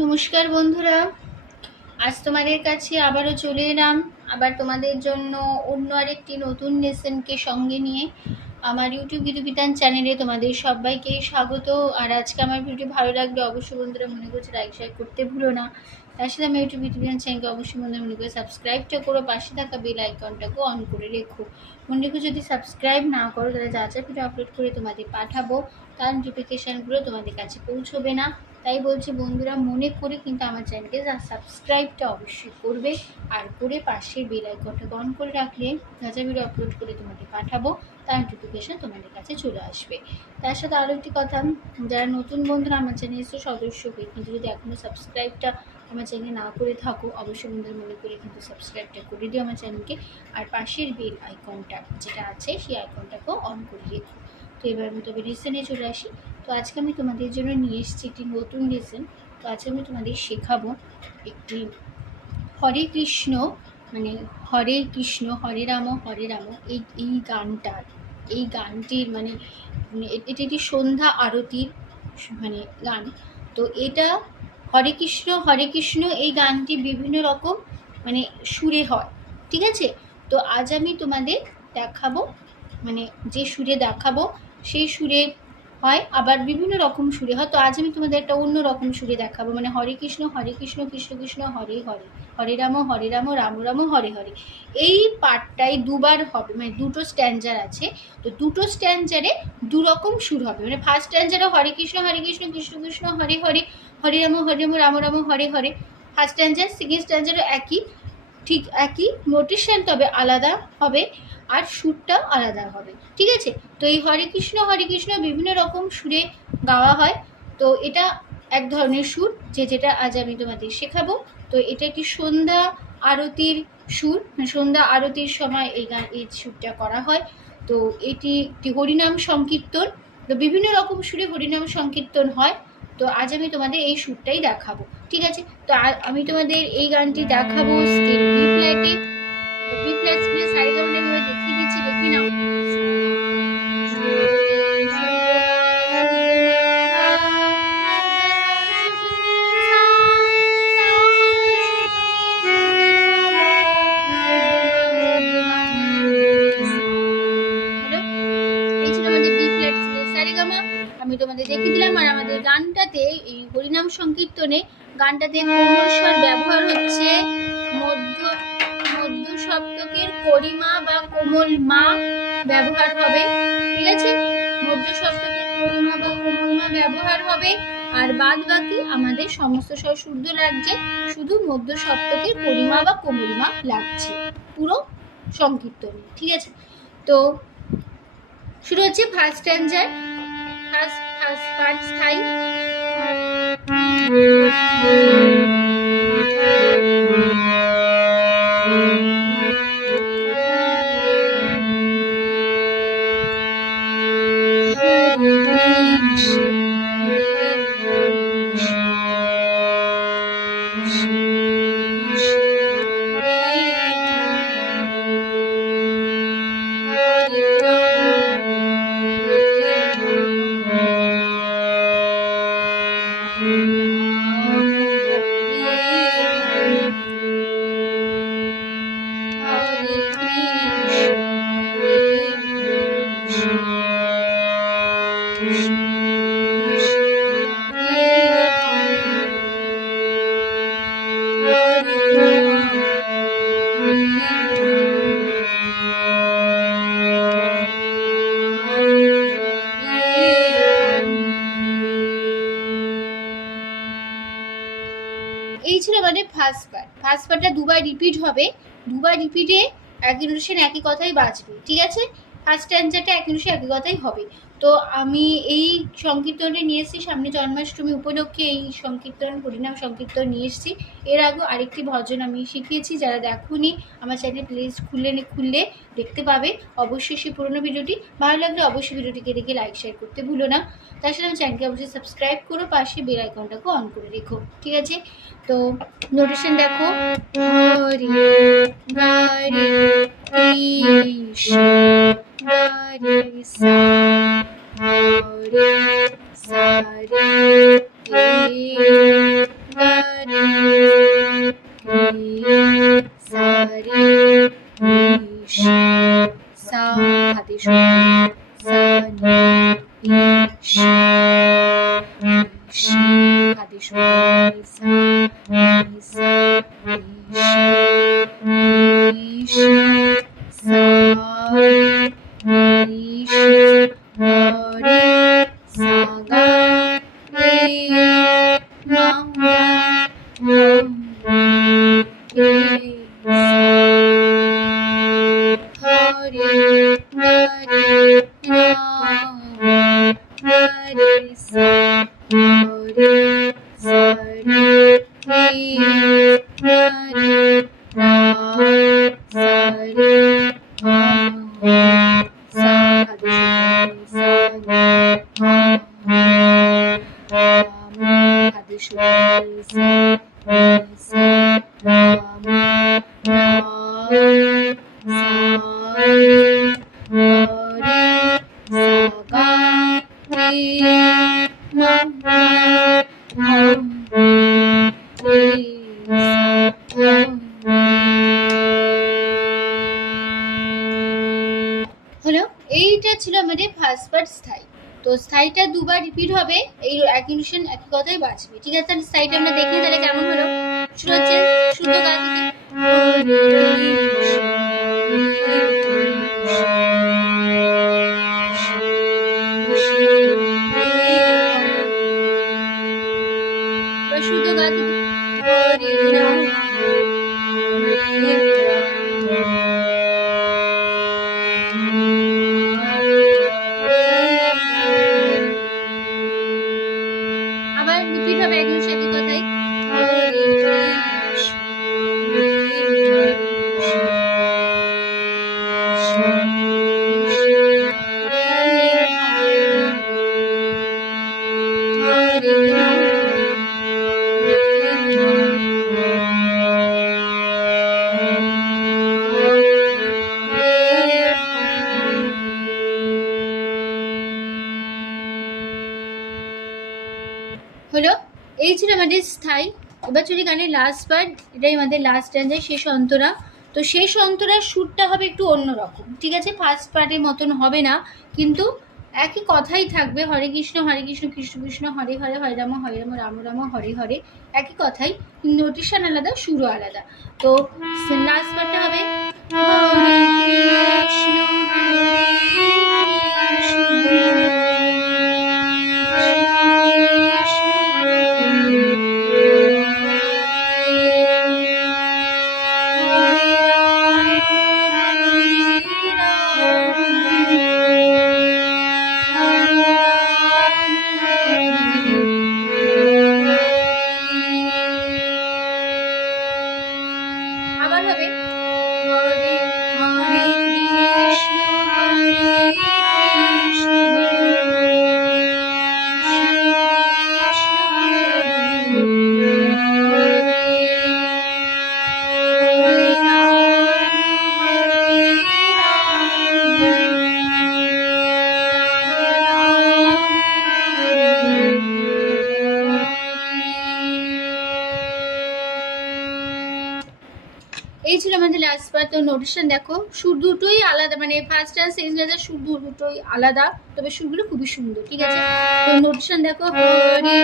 নমস্কার বন্ধুরা। আজ তোমাদের কাছে আবারও চলে এলাম। আবার তোমাদের জন্য অন্য আরেকটি নতুন লেসনকে সঙ্গে নিয়ে আমার ইউটিউব বিদুবিতান চ্যানেলে তোমাদের সবাইকে স্বাগত। আর আজকে আমার ভিডিও ভালো লাগলে অবশ্যই বন্ধুরা মনে করছে লাইক শেয়ার করতে ভুলো না। তার সাথে আমার ইউটিউব বিদুবিতান চ্যানেলকে অবশ্যই বন্ধুরা মনে করে সাবস্ক্রাইবটা করো, পাশে থাকা বেল আইকনটাকেও অন করে রেখো। মনে রেখো যদি সাবস্ক্রাইব না করো, তাহলে যা যা ভিডিও আপলোড করে তোমাদের পাঠাবো, তার নোটিফিকেশানগুলো তোমাদের কাছে পৌঁছবে না। তাই বলছি বন্ধুরা, মনে করে কিন্তু আমার চ্যানেলকে সাবস্ক্রাইবটা অবশ্যই করবে আর করে পাশের বেল আইকনটা অন করে রাখলে যা ভিডিও আপলোড করে তোমাকে পাঠাবো, তার নোটিফিকেশান তোমাদের কাছে চলে আসবে। তার সাথে আরও একটি কথা, যারা নতুন বন্ধুরা আমার চ্যানেল সদস্য হয়ে কিন্তু যদি এখনও সাবস্ক্রাইবটা আমার চ্যানেলে না করে থাকো, অবশ্যই বন্ধুরা মনে করে কিন্তু সাবস্ক্রাইবটা করে দিও আমার চ্যানেলকে। আর পাশের বেল আইকনটা যেটা আছে, সেই আইকনটাকেও অন করে রেখো। তো এবার আমি তবে রিসেনে চলে আসি। তো আজকে আমি তোমাদের জন্য নিয়ে এসেছি একটি নতুন লেসন তো আজকে আমি তোমাদের শেখাবো একটি হরে কৃষ্ণ মানে হরে কৃষ্ণ, হরে রাম হরে রাম, এই এই গানটার এই গানটির মানে মানে এটি একটি সন্ধ্যা আরতির মানে গান। তো এটা হরে কৃষ্ণ হরে কৃষ্ণ, এই গানটি বিভিন্ন রকম মানে সুরে হয়, ঠিক আছে? তো আজ আমি তোমাদের দেখাবো মানে যে সুরে দেখাবো, সেই সুরে হয়, আবার বিভিন্ন রকম সুরে হয়। তো আজ আমি তোমাদের একটা অন্য রকম সুরে দেখাবো। মানে হরে কৃষ্ণ হরে কৃষ্ণ কৃষ্ণ কৃষ্ণ, হরে হরে। হরে রাম হরে রাম রাম রাম, হরে হরে। এই পার্টটাই দুবার হবে মানে দুটো স্ট্যান্ডার আছে। তো দুটো স্ট্যান্ডারে দু রকম সুর হবে। মানে ফার্স্ট স্ট্যান্ডারে হরে কৃষ্ণ হরে কৃষ্ণ কৃষ্ণ কৃষ্ণ, হরে হরে। হরে রাম হরে রাম রাম রাম, হরে হরে। ফার্স্ট স্ট্যান্ডার সেকেন্ড স্ট্যান্ডারও একই। ঠিক একই নোটেশন তবে আলাদা হবে আর সুরটা আলাদা হবে। ঠিক আছে? তো এই হরে কৃষ্ণ হরে কৃষ্ণ বিভিন্ন রকম সুরে গাওয়া হয়। তো এটা এক ধরনের সুর যে যেটা আজ আমি তোমাদের শেখাবো। তো এটা একটি সন্ধ্যা আরতির সুর। মানে সন্ধ্যা আরতির সময় এই গান এই সুরটা করা হয়। তো এটি একটি হরিনাম সংকীর্তন। তো বিভিন্ন রকম সুরে হরিনাম সংকীর্তন হয়। তো আজ আমি তোমাদের এই সুরটাই দেখাবো, ঠিক আছে? তো আমি তোমাদের এই গানটি দেখাবো স্কেল বি ফ্ল্যাটে বি ফ্ল্যাট স্কেলে সারিগামটা গানটাতে এই হরিনাম সংকীর্তনে গানটাতে স্বর ব্যবহার হচ্ছে। মধ্য মধ্য সপ্তকের করিমা বা কোমল মা ব্যবহার হবে, ঠিক আছে? মধ্য সপ্তকের করিমা বা কোমল মা ব্যবহার হবে, আর বাদ বাকি আমাদের সমস্ত স্বর শুদ্ধ লাগছে, শুধু মধ্য সপ্তকের করিমা বা কোমল মা লাগছে, পুরো সংকীর্তনে, ঠিক আছে? তো শুরু হচ্ছে first standard first first part স্থায়ী এই ফার্স্ট পার্ট ফার্স্ট পার্টটা দুবার রিপিট হবে। দুবার রিপিটে একই ইনুশন একই কথাই বাঁচবে। ঠিক আছে? ফার্স্ট অ্যান্সারটা একই ইনুশন একই কথাই হবে। তো আমি এই সংকীর্তনটা নিয়ে এসেছি। সামনে জন্মাষ্টমী উপলক্ষে এই সংকীর্তন, হরিনাম সংকীর্তন নিয়ে এসেছি। এর আগেও আরেকটি ভজন আমি শিখিয়েছি, যারা দেখুনি আমার চ্যানেল প্লেস খুললে খুললে দেখতে পাবে। অবশ্যই সেই পুরোনো ভিডিওটি ভালো লাগলে অবশ্যই ভিডিওটিকে দেখে লাইক শেয়ার করতে ভুলো না। তার সাথে আমার চ্যানেলকে অবশ্যই সাবস্ক্রাইব করো, পাশে বেল আইকনটাকে অন করে রেখো, ঠিক আছে? তো নোটেশন দেখো। đi xa đi ti, ba đi đi xa đi đi sa hạt đi Hare Hare হলো, এইটা ছিল আমাদের ফার্স্ট পার্ট স্থায়ী তো স্থায়ীটা দুবার রিপিট হবে, এই একই নোশন একই কথাই বাঁচবে। ঠিক আছে, তাহলে স্থায়ীটা আমরা দেখি, তাহলে কেমন হলো? শুরু হচ্ছে, শুদ্ধ গা হলো, এই ছিল আমাদের স্থায়ী এবার চলি গানের লাস্ট পার্ট এটাই আমাদের লাস্ট স্ট্যান্ডার শেষ অন্তরা। তো শেষ অন্তরার সুরটা হবে একটু অন্যরকম, ঠিক আছে? ফার্স্ট পার্টের মতন হবে না, কিন্তু একই কথাই থাকবে, হরে কৃষ্ণ হরে কৃষ্ণ কৃষ্ণ কৃষ্ণ, হরে হরে হরে রাম হরে রাম রাম রাম, হরে হরে, একই কথাই। কিন্তু নোটিশন আলাদা, সুরও আলাদা। তো লাস্ট পার্টটা হবে, হরে কৃষ্ণ আমাদের তো নোটিশন দেখো, সুর দুটোই আলাদা মানে ফার্স্ট আর সেকেন্ড রাজার সুর দুটোই আলাদা, তবে সুরগুলো খুবই সুন্দর, ঠিক আছে? তো নোটিশন দেখো, হরে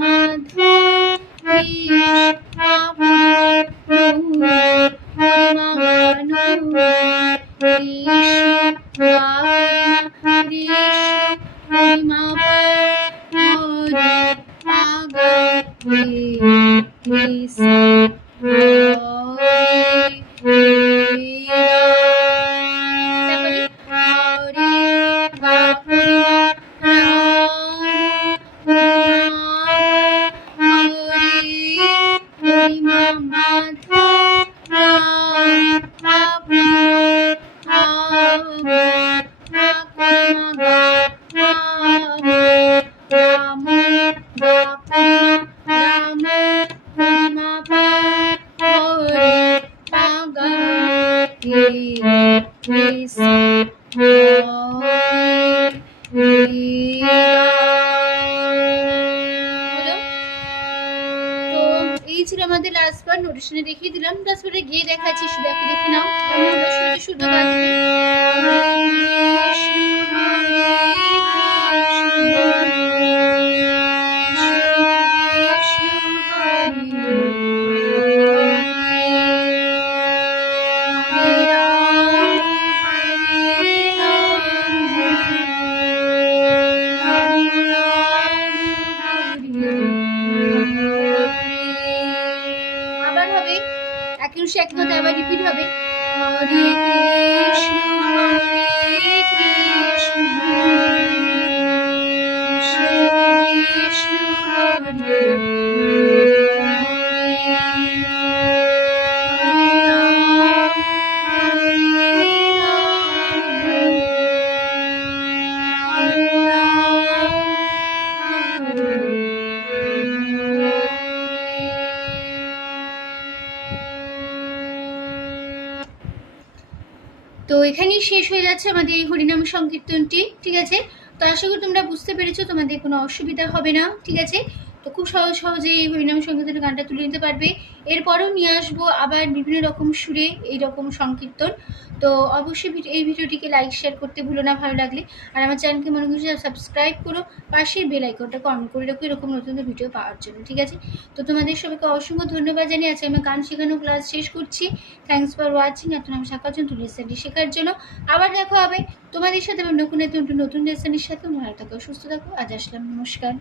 মাধব এই ছিল আমাদের লাস্ট বার নোটিশনে দেখিয়ে দিলাম। তারপরে গিয়ে দেখাচ্ছি শুধু দেখে দেখে নাও। শুধু শুধু এখানেই শেষ হয়ে যাচ্ছে আমাদের এই হরিনাম সংকীর্তনটি, ঠিক আছে? তো আশা করি তোমরা বুঝতে পেরেছ, তোমাদের কোনো অসুবিধা হবে না, ঠিক আছে? তো খুব সহজ সহজে এই হরিনাম সংকীর্তনের গানটা তুলে নিতে পারবে। এরপরেও নিয়ে আসব আবার বিভিন্ন রকম সুরে এই রকম সংকীর্তন। তো অবশ্যই এই ভিডিওটিকে লাইক শেয়ার করতে ভুলো না, ভালো লাগলে। আর আমার চ্যানেলকে মনে করছি সাবস্ক্রাইব করো, পাশের বেল আইকনটাকে অন করে রাখো, এরকম নতুন ভিডিও পাওয়ার জন্য, ঠিক আছে? তো তোমাদের সবাইকে অসংখ্য ধন্যবাদ জানিয়ে আজকে আমি গান শেখানো ক্লাস শেষ করছি। থ্যাংকস ফর ওয়াচিং এত নাম শেখার জন্য লেসনটি শেখার জন্য। আবার দেখা হবে তোমাদের সাথে আমি নতুন নতুন নতুন লেসনের সাথে। ভালো থাকো, সুস্থ থাকো, আজ আসলাম, নমস্কার।